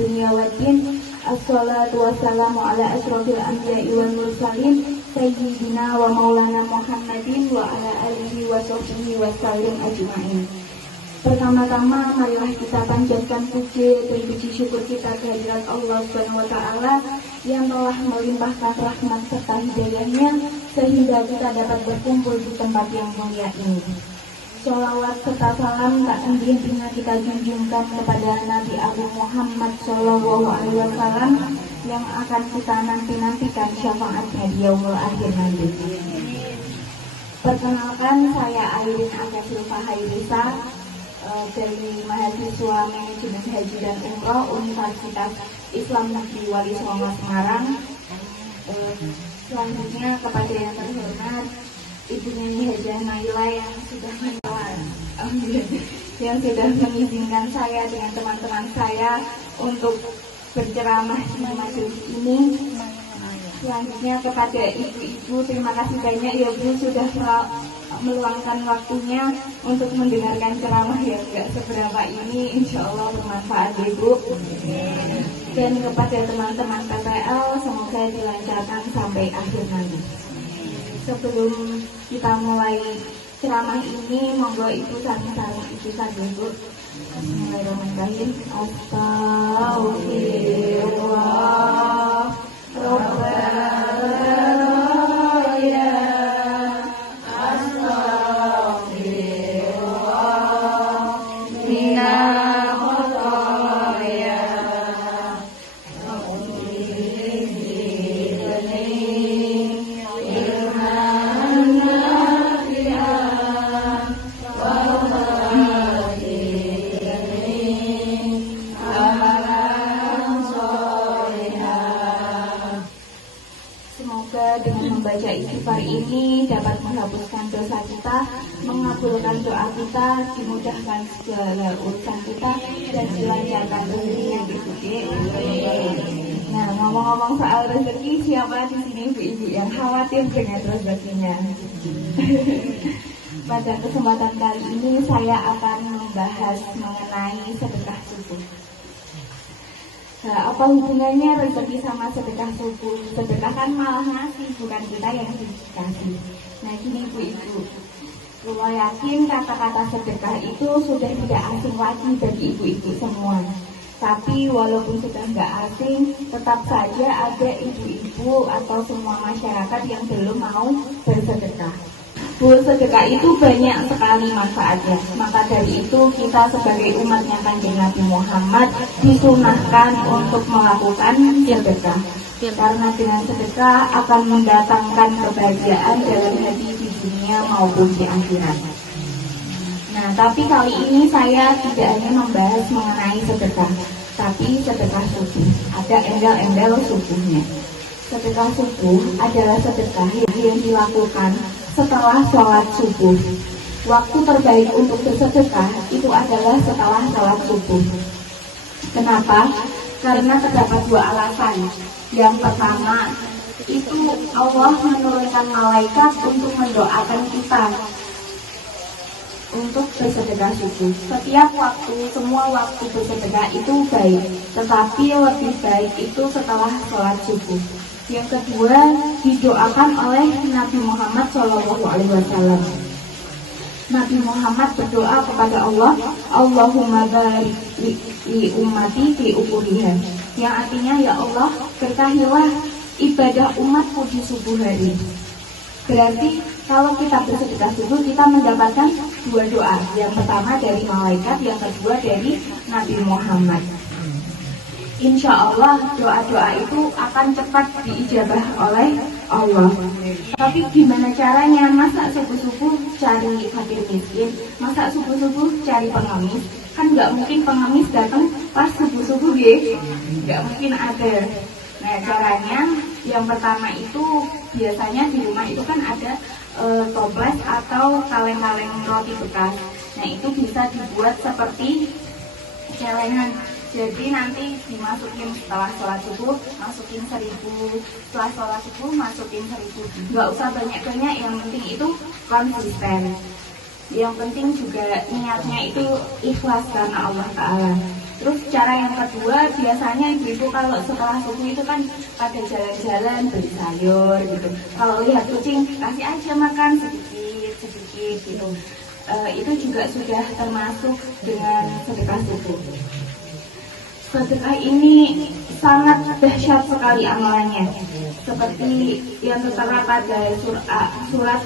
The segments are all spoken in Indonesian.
dunya waddin. Assalatu wassalamu ala asyrofil anbiya'i wal mursalin sayyidina wa maulana Muhammadin wa ala alihi wa sahbihi wa sallim ajma'in. Pertama-tama marilah kita panjatkan puji dan puji syukur kita kehadirat Allah Subhanahu wa taala yang telah melimpahkan rahmat serta hidayahnya sehingga kita dapat berkumpul di tempat yang mulia ini. Sholawat serta salam tak henti-hentinya kita junjungkan kepada Nabi Abu Muhammad Shallallahu Alaihi Wasallam yang akan kita nantikan syafaatnya di yaumul akhir nanti. Perkenalkan, saya Airin Akasil Fahairisa dari mahasiswa manajemen haji dan umroh Universitas Islam Negeri Wali Songo Semarang. Selanjutnya kepada yang terhormat Ibu Nini Hajah Naila yang sudah mengizinkan saya dengan teman-teman saya untuk berceramah di majelis ini. Selanjutnya kepada ibu-ibu, terima kasih banyak ya Bu sudah meluangkan waktunya untuk mendengarkan ceramah yang enggak seberapa ini, insya Allah bermanfaat ya Bu. Dan kepada teman-teman PPL, semoga dilancarkan sampai akhir nanti. Sebelum kita mulai ceramah ini, monggo Ibu saling-saling ikutan dulu. Bismillahirrahmanirrahim. Astagfirullah Rabbana ya Astagfirullah minal khotoya membaca istighfar ini dapat menghapuskan dosa kita, mengabulkan doa kita, dimudahkan segala urusan kita, dan dilancarkan rezeki yang diikuti. Nah, ngomong-ngomong soal rezeki, siapa di sini ibu-ibu yang khawatir dengan rezekinya? Pada kesempatan kali ini saya akan membahas mengenai sedekah subuh. Nah, apa hubungannya rezeki sama sedekah subuh? Sedekah kan malah ngasih, bukan kita yang dikasih. Nah gini ibu-ibu, saya yakin kata-kata sedekah itu sudah tidak asing lagi bagi ibu-ibu semua. Tapi walaupun sudah nggak asing, tetap saja ada ibu-ibu atau semua masyarakat yang belum mau bersedekah. Sedekah itu banyak sekali manfaatnya. Maka dari itu kita sebagai umatnya Kanjeng Nabi Muhammad disunahkan untuk melakukan sedekah. Karena dengan sedekah akan mendatangkan kebahagiaan dalam hati di dunia maupun di akhirat. Nah, tapi kali ini saya tidak hanya membahas mengenai sedekah, tapi sedekah subuh. Ada embel-embel subuhnya. Sedekah subuh adalah sedekah yang dilakukan setelah sholat subuh. Waktu terbaik untuk bersedekah itu adalah setelah sholat subuh. Kenapa? Karena terdapat dua alasan. Yang pertama, itu Allah menurunkan malaikat untuk mendoakan kita untuk bersedekah subuh. Setiap waktu, semua waktu bersedekah itu baik, tetapi lebih baik itu setelah sholat subuh. Yang kedua, didoakan oleh Nabi Muhammad SAW. Nabi Muhammad berdoa kepada Allah, Allahumma barik li ummati fi ukuriha, yang artinya ya Allah, berkahilah ibadah umatku di subuh hari. Berarti kalau kita bersedekah subuh, kita mendapatkan dua doa. Yang pertama dari malaikat, yang kedua dari Nabi Muhammad. Insya Allah doa-doa itu akan cepat diijabah oleh Allah. Tapi gimana caranya? Masa subuh-subuh cari fakir miskin? Masa subuh-subuh cari pengemis? Kan nggak mungkin pengemis datang pas subuh-subuh ya? Nggak mungkin ada. Nah caranya yang pertama itu biasanya di rumah itu kan ada toples atau kaleng-kaleng roti bekas. Nah itu bisa dibuat seperti celengan. Jadi nanti dimasukin setelah sholat subuh, masukin 1.000. Setelah sholat subuh, masukin 1.000. Nggak usah banyak-banyak, yang penting itu konsisten. Yang penting juga niatnya itu ikhlas karena Allah Ta'ala. Terus cara yang kedua, biasanya ibu-ibu kalau setelah subuh itu kan pada jalan-jalan beli sayur gitu. Kalau lihat kucing, kasih aja makan sedikit gitu. Itu juga sudah termasuk dengan sedekah subuh. Sedekah ini sangat dahsyat sekali amalannya, seperti yang tertera pada surat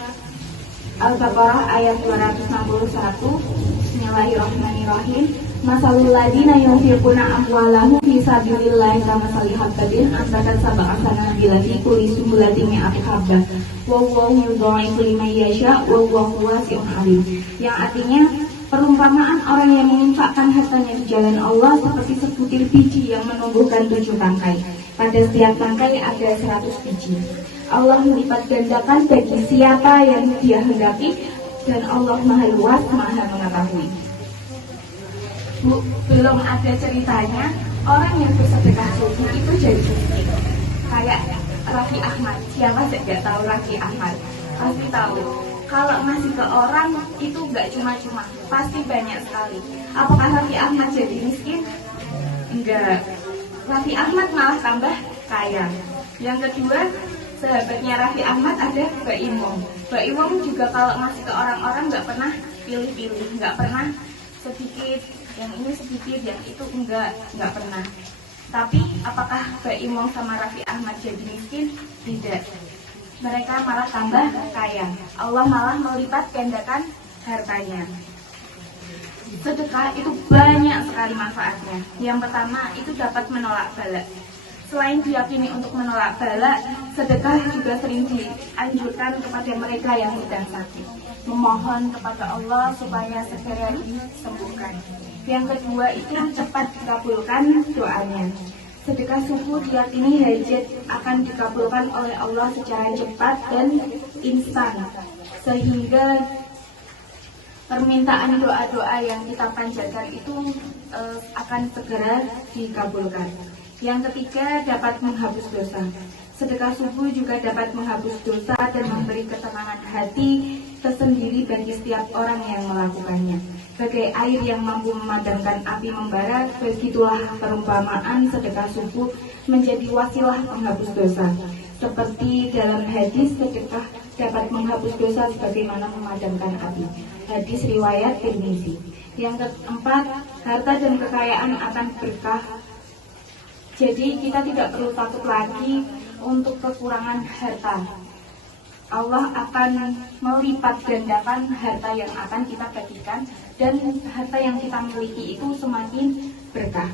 Al-Baqarah ayat 261. Bismillahirrahmanirrahim. Masalul ladina yunfiquna amwalahum fi sabilillahi kamathali habbatin anbatat sab'a sanabila fi kulli sumbulatin mi'atu habbah wa huwa yudha'ifu liman yasha' wa huwa wasi'un 'alim. Yang artinya, perumpamaan orang yang menginfakkan hartanya di jalan Allah seperti sebutir biji yang menumbuhkan 7 tangkai. Pada setiap tangkai ada 100 biji. Allah melipat gandakan bagi siapa yang Dia hendaki, dan Allah Maha Luas, Maha Mengetahui. Belum ada ceritanya orang yang bersedekah subuh itu jadi miskin. Kayak Raffi Ahmad. Siapa sih nggak tahu Raffi Ahmad? Pasti tahu. Kalau ngasih ke orang itu nggak cuma-cuma, pasti banyak sekali. Apakah Raffi Ahmad jadi miskin? Enggak. Raffi Ahmad malah tambah kaya. Yang kedua, sahabatnya Raffi Ahmad ada Mbak Imong. Mbak Imong juga kalau ngasih ke orang-orang nggak pernah pilih-pilih, nggak pernah sedikit, yang ini sedikit, yang itu nggak pernah. Tapi apakah Mbak Imong sama Raffi Ahmad jadi miskin? Tidak. Mereka malah tambah kaya. Allah malah melipat gandakan hartanya. Sedekah itu banyak sekali manfaatnya. Yang pertama, itu dapat menolak bala. Selain diyakini untuk menolak bala, sedekah juga sering dianjurkan kepada mereka yang sedang sakit, memohon kepada Allah supaya segera disembuhkan. Yang kedua, itu cepat dikabulkan doanya. Sedekah subuh diyakini hajat akan dikabulkan oleh Allah secara cepat dan instan, sehingga permintaan doa-doa yang kita panjatkan itu akan segera dikabulkan. Yang ketiga, dapat menghapus dosa. Sedekah subuh juga dapat menghapus dosa dan memberi ketenangan hati tersendiri bagi setiap orang yang melakukannya. Bagai air yang mampu memadamkan api membara, begitulah perumpamaan sedekah subuh menjadi wasilah penghapus dosa. Seperti dalam hadis, sedekah dapat menghapus dosa sebagaimana memadamkan api. Hadis riwayat Tirmizi. Yang keempat, harta dan kekayaan akan berkah. Jadi kita tidak perlu takut lagi untuk kekurangan harta. Allah akan melipat gandakan harta yang akan kita bagikan, dan harta yang kita miliki itu semakin berkah.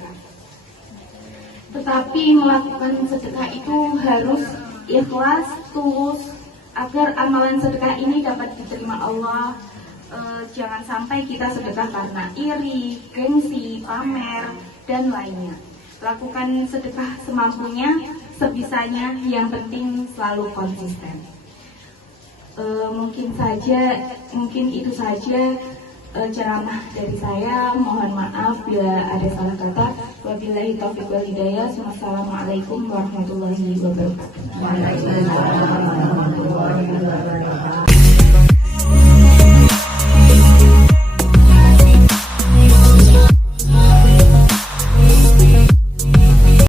Tetapi melakukan sedekah itu harus ikhlas, tulus, agar amalan sedekah ini dapat diterima Allah. Jangan sampai kita sedekah karena iri, gengsi, pamer, dan lainnya. Lakukan sedekah semampunya, sebisanya, yang penting selalu konsisten. Mungkin itu saja ceramah dari saya. Mohon maaf bila ada salah kata. Wabillahi taufiq wal hidayah. Wassalamualaikum warahmatullahi wabarakatuh.